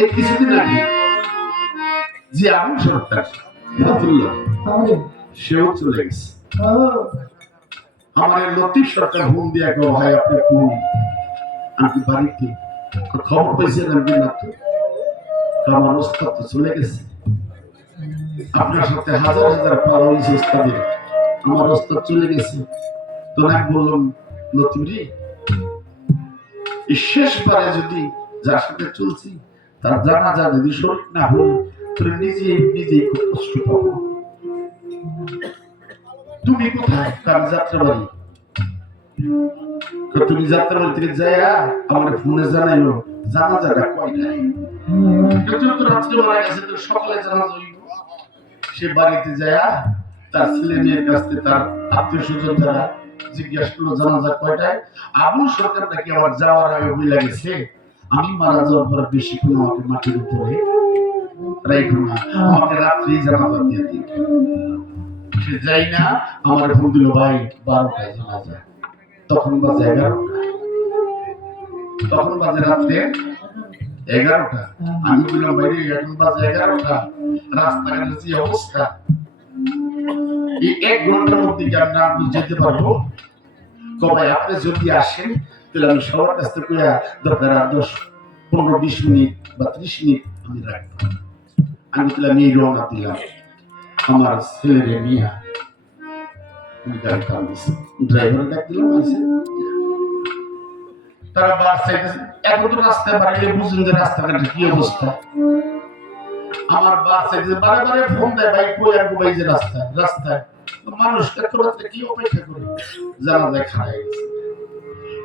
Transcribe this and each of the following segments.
এই কিছুদিন আগে যে আবুল সরকার সেও চলে গেছে। আমার লতিফ সরকার হুম দিয়ে ভাই, আপনি কোন আমি বাড়িতে খবর পেয়েছেন আমি না তো? আমার তো চলে গেছে। আপনার সাথে হাজার হাজার আমার ওস্তাদ চলে গেছে। তো আমি বললাম, লতিফ রে শেষবারে যদি যার সাথে চলছি তার জানা যা যদি শরীর না হল তোর নিজে নিজেই খুব কষ্ট পাবো। তুমি কোথায়? কার যাত্রা বাড়ি তুমি যাত্রা বাড়ি থেকে যাইয়া আমার ফোনে সে বাড়িতে যাইয়া তার ছেলে মেয়ের তার আত্মীয় স্বজন যারা জিজ্ঞাসা করল, জানা যা কয়টায় আবু সরকার নাকি আমার যাওয়ার আগে বইলা গেছে? আমি মারা যাওয়ার পর কোনো আমাকে মাটির উপরে আমাকে রাত্রি জানাজা দিয়ে দিই সে যাই না, আমার দিল, ভাই, বারোটায় জানাজা। তখন বাজে এগারোটা। তখন বাজে রাত্রে এগারোটা। আমি বললাম বাইরে এখন বাজে এগারোটা। রাস্তাঘাটের যে অবস্থা? এই এক ঘণ্টার মধ্যে আমরা যেতে পারব? কবে আপনি যদি আসেন তাহলে আমি সবার কাছ থেকে দরকার দশ, পনেরো, বিশ মিনিট বা ত্রিশ মিনিট আমি রাখব। আমি তাহলে আমি রওনা দিলাম। আমার ছেলেরে নিয়ে আমি গাড়ি ড্রাইভার ডাক দিলাম আইসে তারা তো রাস্তায় বাড়িলে যে রাস্তাঘাটে কি অবস্থা। আমার চাইতেছে, বারে বারে ফোন দেয়, ভাই, কই আর যে রাস্তা রাস্তায়। মানুষ এত কি অপেক্ষা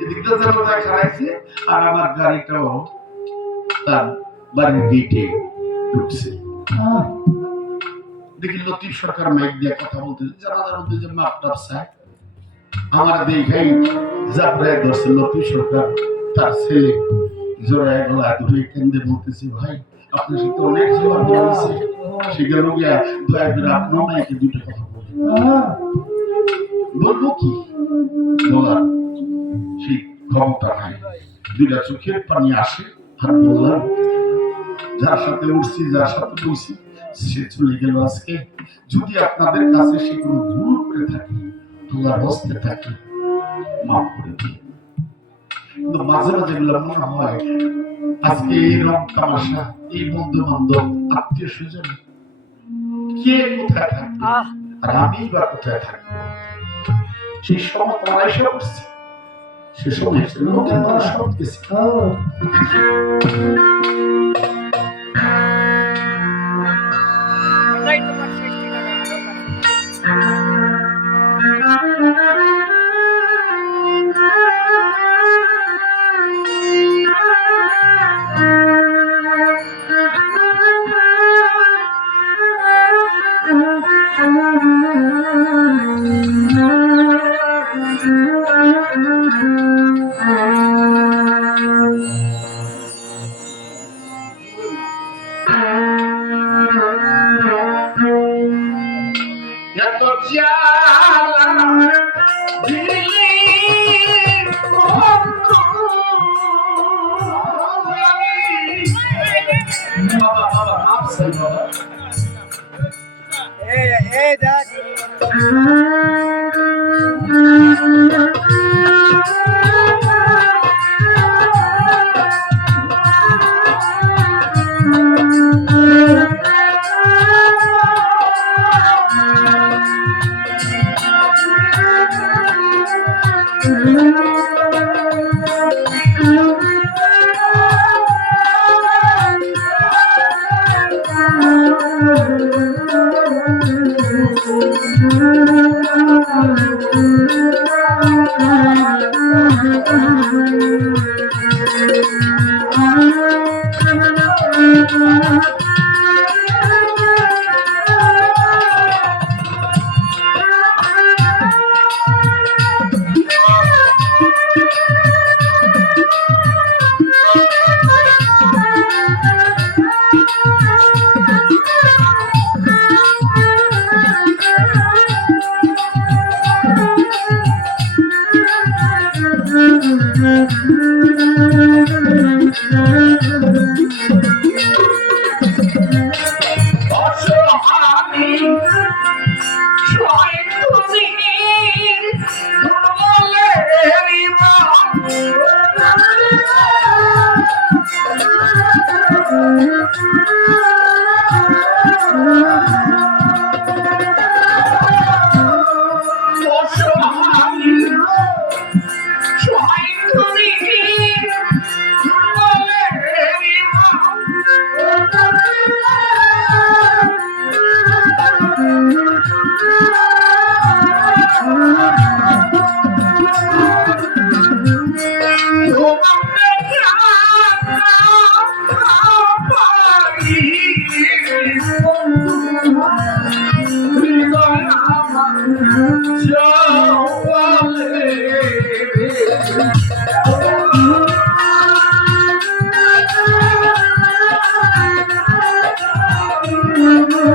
এদিকটা আর আমার গাড়িটাও তার বাড়ির গেটে ঢুকছে। দেখি লতিফ সরকার মাইক দিয়ে কথা বলতে আমার দেখাই ধরছে, লতিফ সরকার তার ছেলে জোড়ায় গলা ধরে কেন্দ্রে বলতেছে, ভাই, আপনার সাথে অনেক জীবন সেগুলো গিয়া দয়া করে আপনার মাইকে দুটো কথা বলব কি? সেই ক্ষমতা নাই। দুইটা চোখের পানি আসে আর বললাম যার সাথে উঠছি, যার সাথে বসি সে চলে গেল আজকে। যদি আপনাদের কাছে সে কোনো ভুল করে থাকে, আল্লাহর হস্তে থাকে, মাফ করে দিন। কিন্তু মাঝে মাঝে এগুলো মনে হয়, আজকে এই রং তামাশা, এই বন্ধু বান্ধব আত্মীয় স্বজন কে কোথায় থাকবে? আর আমি বা কোথায় থাকব? সেই সময় তারা এসে করছি। সে সময় লোকের মানুষ বাবা, বাবা, আপসে বাবা। Thank you. うん。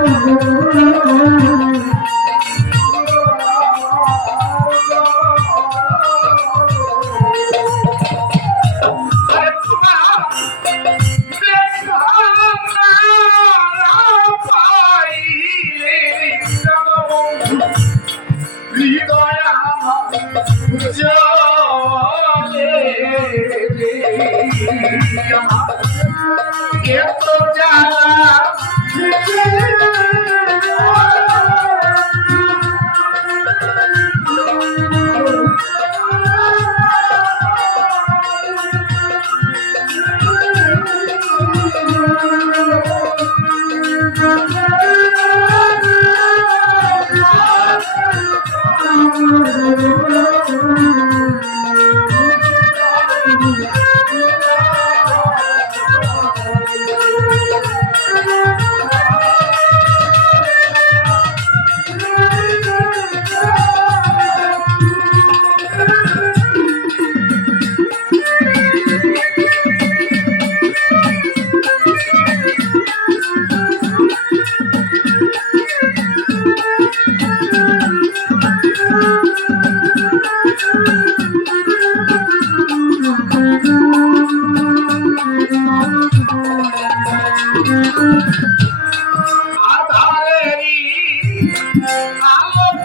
Thank you.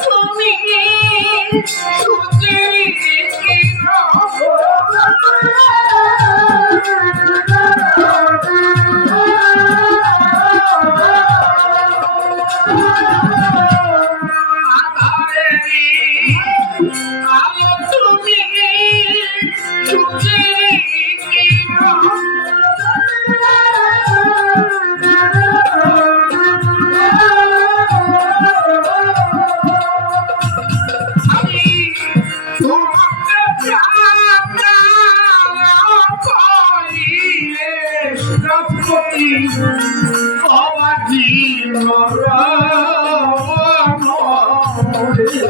তুমি সূর্যেরই অবাধি